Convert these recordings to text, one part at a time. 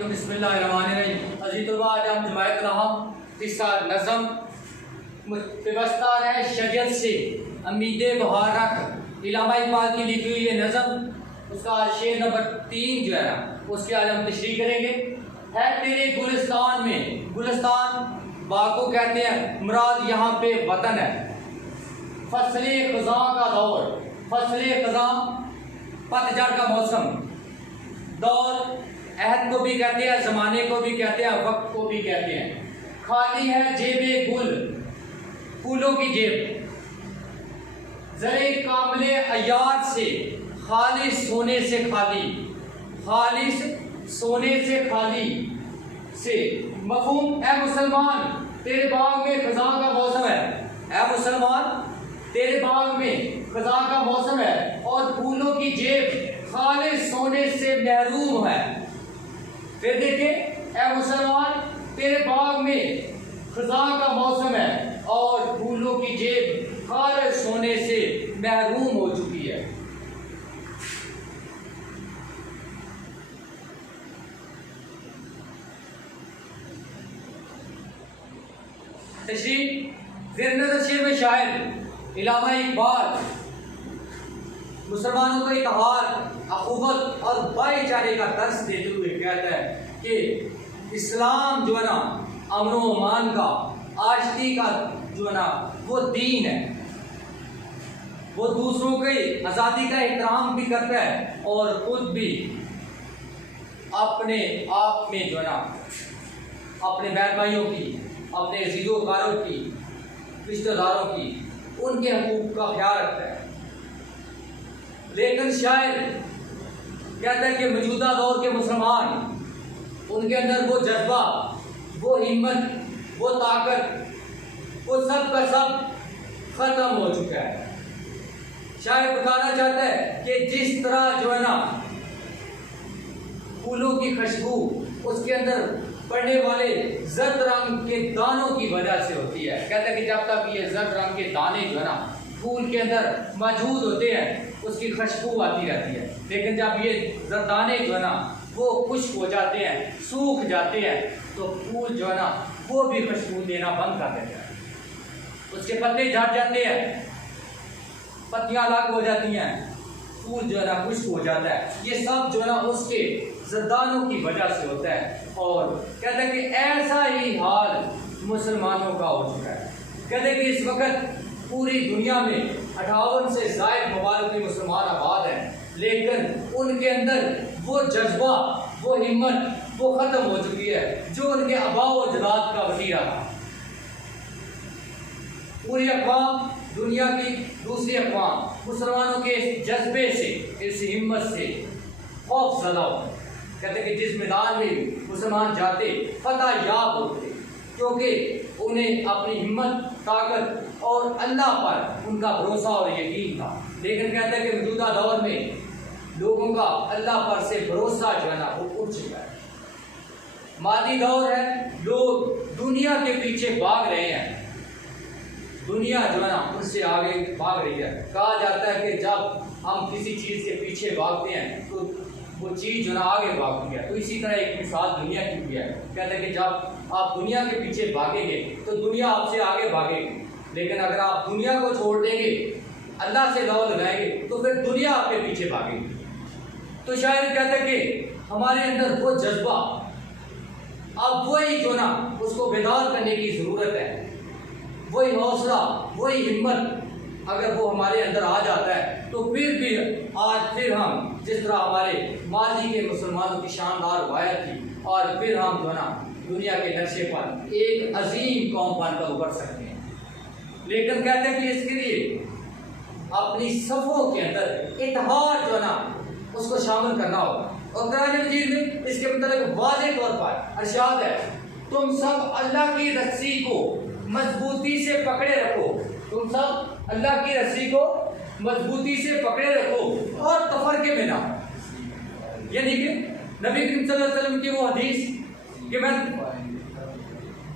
بسم اللہ الرحمن الرحیم. عزیز طلباء، آج ہم جماعت رہا قصہ نظم پیوستہ ہے شجر سے امید بہار رکھ، علامہ اقبال کی لکھی ہوئی یہ نظم، اس کا شعر نمبر 3 جو ہے نا اس کی آج ہم تشریح کریں گے. ہے تیرے گلستان میں، گلستان باغ کو کہتے ہیں، مراد یہاں پہ وطن ہے. فصل خزاں کا دور، فصل خزاں پتجھڑ کا موسم، دور عہد کو بھی کہتے ہیں، زمانے کو بھی کہتے ہیں، وقت کو بھی کہتے ہیں. خالی ہے جیب گل، پھولوں کی جیب، زرے قابل عیار سے، خالص سونے سے خالی، خالص سونے سے خالی سے. مفہوم: اے مسلمان تیرے باغ میں خزاں کا موسم ہے، اے مسلمان تیرے باغ میں خزاں کا موسم ہے اور پھولوں کی جیب خالص سونے سے محروم ہے. پھر دیکھیں، اے مسلمان تیرے باغ میں خزاں کا موسم ہے اور پھولوں کی جیب خالص سونے سے محروم ہو چکی ہے. تشریح: زیر نظر شعر میں شاعر علامہ اقبال مسلمانوں کو اتحاد، اخوت اور بھائی چارے کا درس دیتے ہوئے کہتا ہے کہ اسلام جو ہے نا امن و امان کا، آشتی کا جو ہے نا وہ دین ہے. وہ دوسروں کی آزادی کا احترام بھی کرتا ہے اور خود بھی اپنے آپ میں جو ہے نا اپنے بہن بھائیوں کی، اپنے عزیز و اقارب کی، رشتہ داروں کی، ان کے حقوق کا خیال رکھتا ہے. لیکن شاعر کہتا ہے کہ موجودہ دور کے مسلمان، ان کے اندر وہ جذبہ، وہ ہمت، وہ طاقت، وہ سب کا سب ختم ہو چکا ہے. شاعر بتانا چاہتا ہے کہ جس طرح جو ہے نا پھولوں کی خوشبو اس کے اندر پڑنے والے زرد رنگ کے دانوں کی وجہ سے ہوتی ہے. کہتا ہے کہ جب تک یہ زرد رنگ کے دانے جو ہے نا پھول کے اندر موجود ہوتے ہیں اس کی خوشبو آتی رہتی ہے، لیکن جب یہ زردانے جو ہے نا وہ خشک ہو جاتے ہیں، سوکھ جاتے ہیں، تو پھول جو ہے نا وہ بھی خوشبو دینا بند کر دیتے ہیں. اس کے پتے جھڑ جاتے ہیں، پتیاں الگ ہو جاتی ہیں، پھول جو ہے نا خشک ہو جاتا ہے. یہ سب جو ہے نا اس کے زردانوں کی وجہ سے ہوتا ہے. اور کہتے ہیں کہ ایسا ہی حال مسلمانوں کا ہو چکا ہے. کہتے ہیں کہ اس وقت پوری دنیا میں 58 سے زائد ممالک میں مسلمان آباد ہیں، لیکن ان کے اندر وہ جذبہ، وہ ہمت وہ ختم ہو چکی ہے جو ان کے آباء و اجداد کا وسیلہ تھا. پوری اقوام، دنیا کی دوسری اقوام مسلمانوں کے اس جذبے سے، اس ہمت سے خوف زدہ ہوتے. کہتے ہیں کہ جس میدان میں مسلمان جاتے فتح یاب ہوتے، کیونکہ انہیں اپنی ہمت، طاقت اور اللہ پر ان کا بھروسہ اور یقین تھا. لیکن کہتے ہیں کہ موجودہ دور میں لوگوں کا اللہ پر سے بھروسہ جو ہے نا وہ اٹھ چکا ہے. مادی دور ہے، لوگ دنیا کے پیچھے بھاگ رہے ہیں، دنیا جو ہے نا ان سے آگے بھاگ رہی ہے. کہا جاتا ہے کہ جب ہم کسی چیز کے پیچھے بھاگتے ہیں تو وہ چیز جو ہے نا آگے بھاگتی ہے. تو اسی طرح ایک مثال دنیا کی بھی ہے. کہتے ہیں کہ جب آپ دنیا کے پیچھے بھاگیں گے تو دنیا آپ سے آگے بھاگے گی، لیکن اگر آپ دنیا کو چھوڑ دیں گے، اللہ سے لو لگائیں گے، تو پھر دنیا آپ کے پیچھے بھاگے گی. تو شاید کہتے ہیں کہ ہمارے اندر وہ جذبہ، اب وہی جو نا اس کو بیدار کرنے کی ضرورت ہے. وہی حوصلہ، وہی ہمت اگر وہ ہمارے اندر آ جاتا ہے تو پھر بھی آج پھر ہم جس طرح ہمارے ماضی کے مسلمانوں کی شاندار روایت تھی، اور پھر ہم جو نا دنیا کے نقشے پر ایک عظیم قوم بن کر ابھر سکتے ہیں. لیکن کہتے ہیں کہ اس کے لیے اپنی صفوں کے اندر اتحاد جو ہے نا اس کو شامل کرنا ہوگا. اور قرآن مجید میں اس کے متعلق واضح طور پر ارشاد ہے، تم سب اللہ کی رسی کو مضبوطی سے پکڑے رکھو، تم سب اللہ کی رسی کو مضبوطی سے پکڑے رکھو اور تفرقے میں نہ. یعنی کہ نبی کریم صلی اللہ علیہ وسلم کی وہ حدیث کہ میں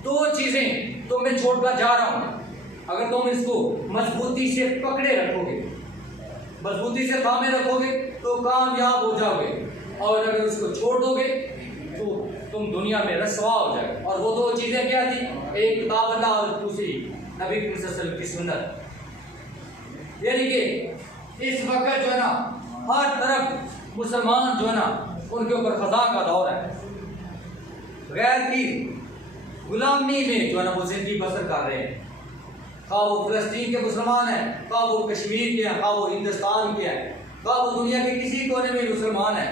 2 چیزیں تمہیں چھوڑ کر جا رہا ہوں، اگر تم اس کو مضبوطی سے پکڑے رکھو گے، مضبوطی سے تھامے رکھو گے تو کامیاب ہو جاؤ گے، اور اگر اس کو چھوڑ دو گے تو تم دنیا میں رسوا ہو جائے. اور وہ دو چیزیں کیا تھی؟ ایک کتاب اللہ اور دوسری نبی کریم صلی اللہ علیہ وسلم کی سنت. یعنی کہ اس وقت جو ہے نا ہر طرف مسلمان جو ہے نا ان کے اوپر خزاں کا دور ہے. غیر کی غلامی میں جو ہے نا وہ زندگی بسر کر رہے ہیں. خواہ وہ فلسطین کے مسلمان ہیں، خواہ وہ کشمیر کے ہیں، خواہ وہ ہندوستان کے ہیں، خواہ وہ دنیا کے کسی کونے میں مسلمان ہیں،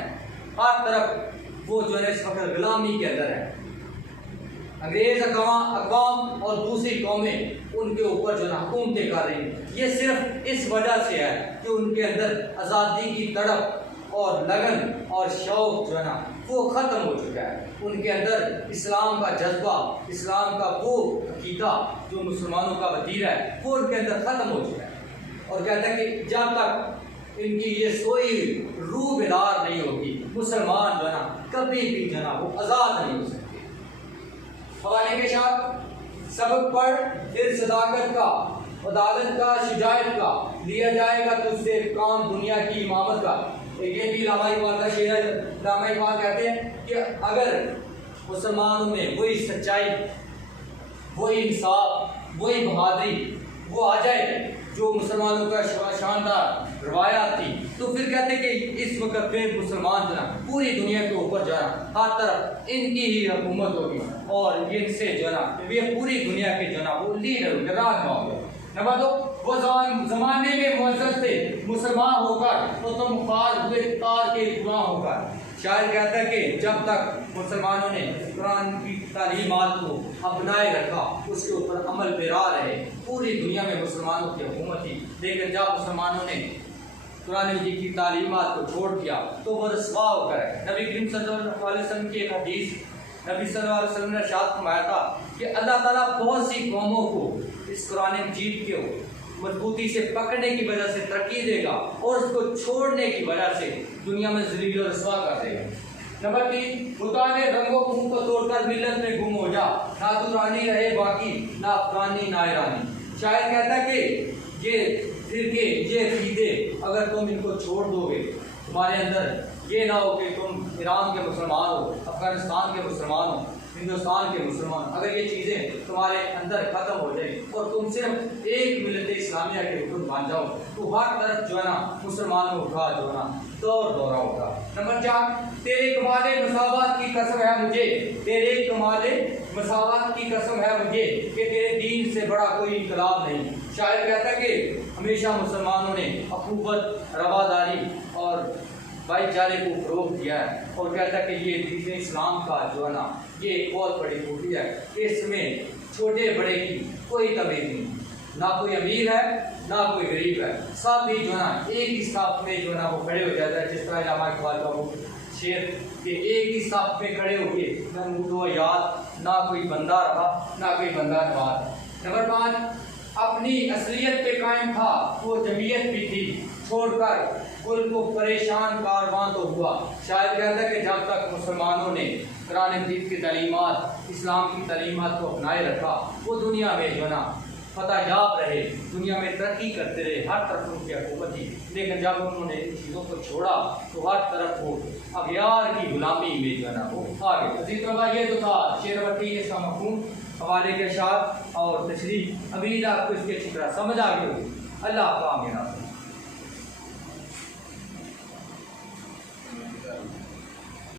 ہر طرف وہ جو ہے اس وقت غلامی کے اندر ہے. انگریز اقوام اور دوسری قومیں ان کے اوپر جو ہے حکومتیں کر رہی ہیں. یہ صرف اس وجہ سے ہے کہ ان کے اندر آزادی کی تڑپ اور لگن اور شوق جو ہے نا وہ ختم ہو چکا ہے. ان کے اندر اسلام کا جذبہ، اسلام کا وہ عقیدہ جو مسلمانوں کا وتیرہ ہے وہ ان کے اندر ختم ہو چکا ہے. اور کہتا ہے کہ جب تک ان کی یہ سوئی روح بیدار نہیں ہوگی، مسلمان جو ہے نا کبھی بھی جو ہے نا وہ آزاد نہیں ہو سکتے. حوالے کے ساتھ سبق پڑھ پھر صداقت کا، عدالت کا، شجاعت کا، لیا جائے گا تجھ سے کام دنیا کی امامت کا. یہ بھی علامہ اقبال کا شعر ہے. علامہ اقبال کہتے ہیں کہ اگر مسلمانوں میں وہی سچائی، وہی انصاف، وہی بہادری وہ آ جائے جو مسلمانوں کا شاندار روایات تھی، تو پھر کہتے ہیں کہ اس وقت پھر مسلمان جو ہے پوری دنیا کے اوپر جو ہے ہر طرف ان کی ہی حکومت ہوگی اور ان سے جو ہے نا یہ پوری دنیا کے جو ہے نا وہ لیڈر ہوگے، رہنما ہوگے. نمبر 2، وہ زمانے میں معزز تھے مسلمان ہو کر تو تم خوار ہوئے تار کے غلام ہو کر. شاعر کہتا ہے کہ جب تک مسلمانوں نے قرآن کی تعلیمات کو اپنائے رکھا، اس کے اوپر عمل پیرا رہے، پوری دنیا میں مسلمانوں کی حکومت تھی. لیکن جب مسلمانوں نے قرآن مجید کی تعلیمات کو چھوڑ دیا تو وہ رسوا ہو کر ہے. نبی کریم صلی اللہ علیہ وسلم کی ایک حدیث، نبی صلی اللہ علیہ وسلم نے ارشاد فرمایا تھا کہ اللہ تعالیٰ بہت سی قوموں کو اس قرآن مجید کے مضبوطی سے پکڑنے کی وجہ سے ترقی دے گا اور اس کو چھوڑنے کی وجہ سے دنیا میں ذلیل و رسوا کر دے گا. نمبر 3، بتانے رنگوں خون کو توڑ کر ملت میں گم ہو جا، نہ تو رانی رہے باقی نہ افغانی نہ ایرانی. شاعر کہتا ہے کہ یہ فرقے، یہ عقیدے اگر تم ان کو چھوڑ دو گے، تمہارے اندر یہ نہ ہو کہ تم ایران کے مسلمان ہو، افغانستان کے مسلمان ہو، ہندوستان کے مسلمان، اگر یہ چیزیں تمہارے اندر ختم ہو جائیں اور تم صرف ایک ملت اسلامیہ کے رکن بن جاؤ تو ہر طرف جو ہے نا مسلمانوں کا جو ہے نا دورہ ہوگا. نمبر 4، تیرے کمال مساوات کی قسم ہے مجھے، تیرے کمال مساوات کی قسم ہے مجھے کہ تیرے دین سے بڑا کوئی انقلاب نہیں. شاعر کہتا ہے کہ ہمیشہ مسلمانوں نے اخوت، رواداری اور بھائی چارے کو فروغ دیا ہے. اور کہتا ہے کہ یہ دین اسلام کا جو ہے نا یہ ایک بہت بڑی خوبی ہے کہ اس میں چھوٹے بڑے کی کوئی تمیز نہیں، نہ کوئی امیر ہے نہ کوئی غریب ہے، سب بھی جو ہے نا ایک ہی صف میں جو ہے نا وہ کھڑے ہو جاتا ہے. جس طرح علامہ اقبال کا وہ شعر کہ ایک ہی صف میں کھڑے ہو کے نہ مودو یاد، نہ کوئی بندہ رہا نہ کوئی بندہ نواز. نمبر 5، اپنی اصلیت پہ قائم تھا وہ جمعیت بھی تھی، چھوڑ کر کل کو پریشان کارواں تو ہوا. شاید کہتا ہے کہ جب تک مسلمانوں نے قرآن مجید کی تعلیمات، اسلام کی تعلیمات کو اپنائے رکھا، وہ دنیا میں جو نا فتح یاب رہے، دنیا میں ترقی کرتے رہے، ہر طرف ان کی حکومت تھی. لیکن جب انہوں نے ان چیزوں کو چھوڑا تو ہر طرف وہ اغیار کی غلامی میں جو ہے نا وہ آ گئے. عزیز طلباء، یہ تو تھا شعر وطی، اس کا مفہوم، حوالے کے اشعار اور تشریح. امید آپ کو اس کی اچھی طرح سمجھ آ گئی ہوگی. اللہ آپ کا آمین.